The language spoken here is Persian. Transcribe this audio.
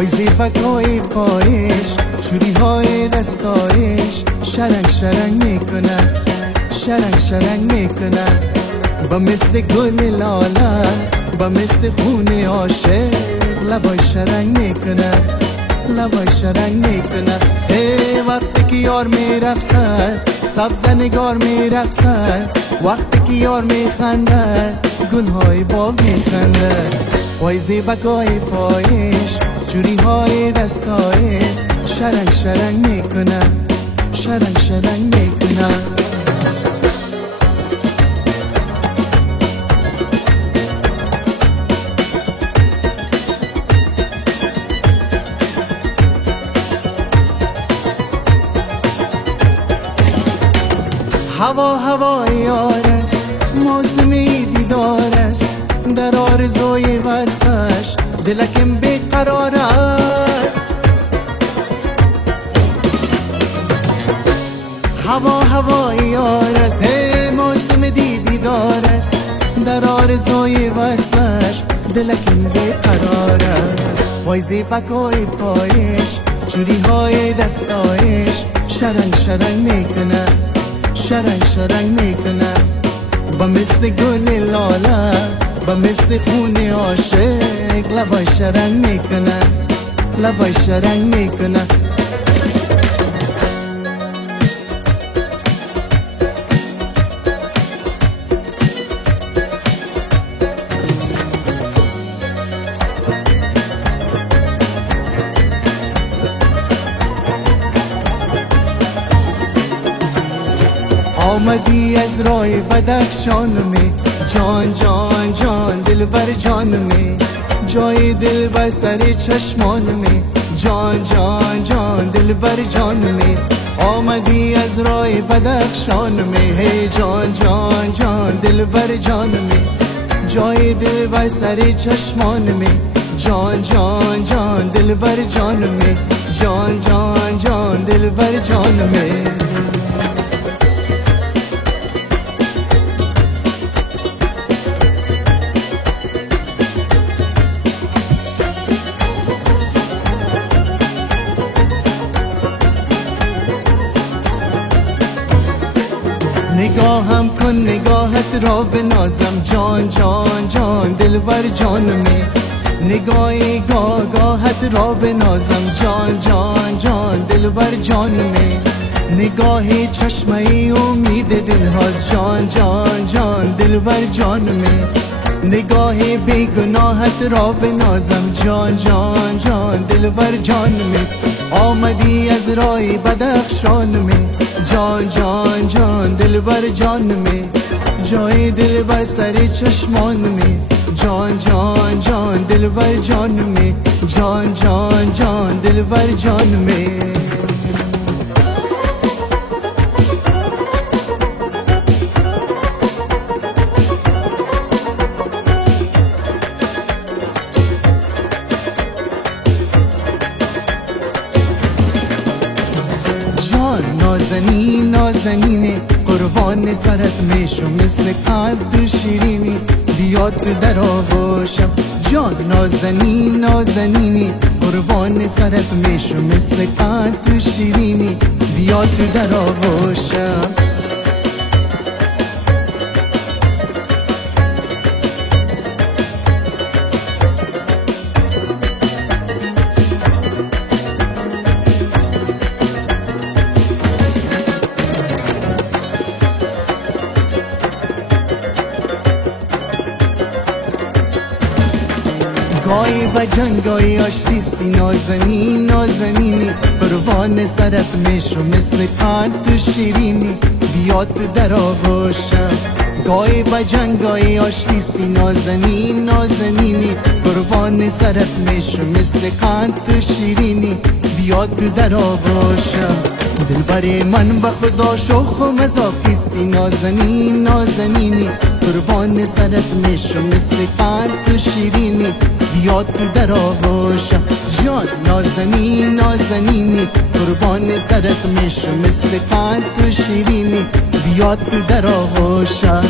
وای زیبکای پایش، چوری های دستایش شرنگ شرنگ میکنن، شرنگ شرنگ میکنن. با مثل گل لاله، با مثل خون عاشق لبای شرنگ میکنن، لبای شرنگ میکنن. وقتی که یار میرقصد سبز نگار میرقصد، وقتی که یار میخنده گلهای باغ میخنده. وای زیبکای پایش، جوری های دستایش شرنگ شرنگ میکنن، شرنگ شرنگ میکنن. هوا هوای یار است، موسمی دیدار است، در آرزوی وصلش دلکم بیقرار است. هوا هوای یار است، موسم دیدار است، در آرزوی وصلش دلکم بیقرار است. وای زیبکای پایش، چوری های دستایش شرنگ شرنگ میکنه، شرنگ شرنگ میکنه. با مثل گل لاله، با مثل خون عاشق لبای شرنگ میکنه، لبای شرنگ میکنه. آمدی از راه بدخشان می، جان جان جان دل بر جان می، جای دل بر سر چشمان می، جان جان جان دل بر جان می. آمدی از راه بدخشان می، هی جان جان جان دل بر جان می، جای دل بر سر چشمان می، جان جان جان دل بر جان می، جان جان جان دل بر جان می. نگاهم کن نگاهت را بنازم، جان جان جان دل بر جان می. نگاهی گاهت را بنازم، جان جان جان دل بر جان می. نگاهی چشمه امید دل هاست، جان جان جان دل بر جان می. نگاهی بیگناهت را بنازم، جان جان جان دل بر جان می. آمدی از راه بدخشان می، جان جان جان دل بر جان می، جای دل بر سر چشمان می، جان جان جان دل بر جان می، جان جان جان دل بر جان می. نازنین نازنینه قربان سرت میشم، مثل قد شیرینی بیاد تو در آغوشم. جان نازنین نازنینی قربان سرت میشم، مثل قد شیرینی بیاد تو در آغوشم. گاهی و جنگای آشتیستی نازنین نازنینی قربان سرت میشم، مثل قد شیرینی بیاد تو در آغوشم. گاهی و جنگای آشتیستی نازنین نازنینی قربان سرت میشم، مثل قد شیرینی بیاد تو در آغوشم. دل بر من به خدا شوخ و مزاقیستی نازنین نازنینی قربان سرت میشم، مثل قد شیرینی بیاد تو در آغوشم. جان نازنین نازنینی قربان سرت میشم، مثل قد شیرینی بیاد تو در آغوشم.